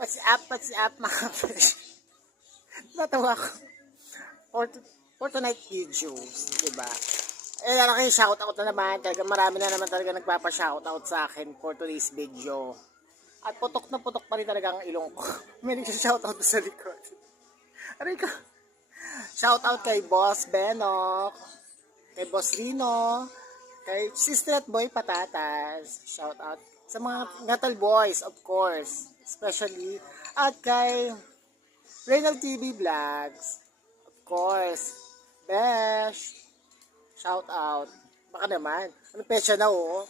What's up mga fresh? Natawa ko. For tonight videos, diba? Eh, kayo shoutout na naman. Talaga marami na naman talaga nagpapa-shoutout sa akin for today's video. At putok na putok pa rin talaga ang ilong ko. May nag-shoutout sa likod. Aray ko. Shoutout kay Boss Benok, kay Boss Rino, kay Sister at Boy Patatas. Shoutout sa mga Natal Boys, of course. Especially. At kay Reynald TV Vlogs. Of course. Besh. Shoutout. Baka naman. Ano pesya na oh.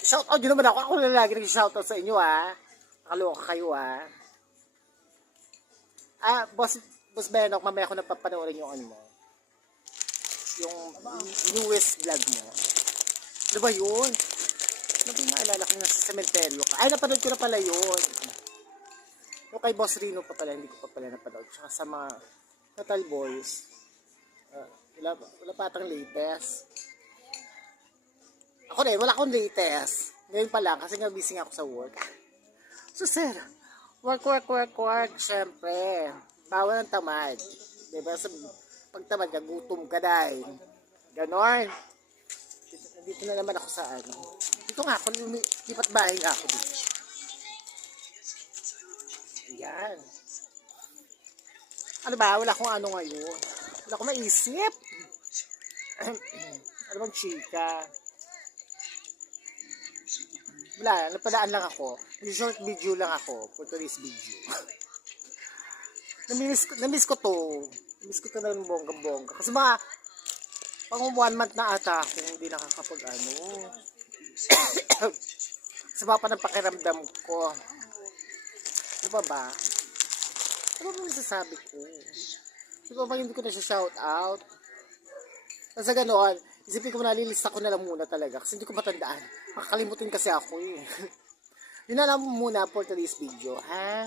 Shoutout yun naman ako. Ako na lagi nag-shoutout sa inyo ah. Nakaloka kayo ah. Boss Benok, mamaya ko napapanoorin yung ano mo. Yung newest vlog mo. Ano ba yun? Ano ba yung naalala ko nasa sementeryo ka? Ay, napanood ko na pala yun. Yung kay Boss Rino pa pala, hindi ko pa pala napanood. Tsaka sa mga Natal Boys. Wala pa atang latest. Ako rin, wala akong latest. Ngayon pa lang, kasi nga busy ako sa work. So, sir, work. Siyempre, bawal ang tamad. Diba? Pag tamad ka, gutom ka dahil. Ganon. Dito na naman ako sa ano. Dito nga ako, lipat bahay nga ako dito. Ayan. Ano ba? Wala akong ano ngayon. Wala akong maisip. Ano bang chika? Wala, napadaan lang ako. Short video lang ako for today's video. Namiss ko to. Namiss ko to na ng bongga-bongga. Kasi mga pang 1 month na ata ako hindi nakakapag ano. Sa mapa ng pakiramdam ko. Ano ba? Ano ba masasabi ko? Siguro ba hindi ko na siya shout out? Kasi ganoon, isipin ko nalilista ko na lang muna talaga kasi hindi ko matandaan. Makakalimutin kasi ako eh. Yun na lang muna for today's video, ha?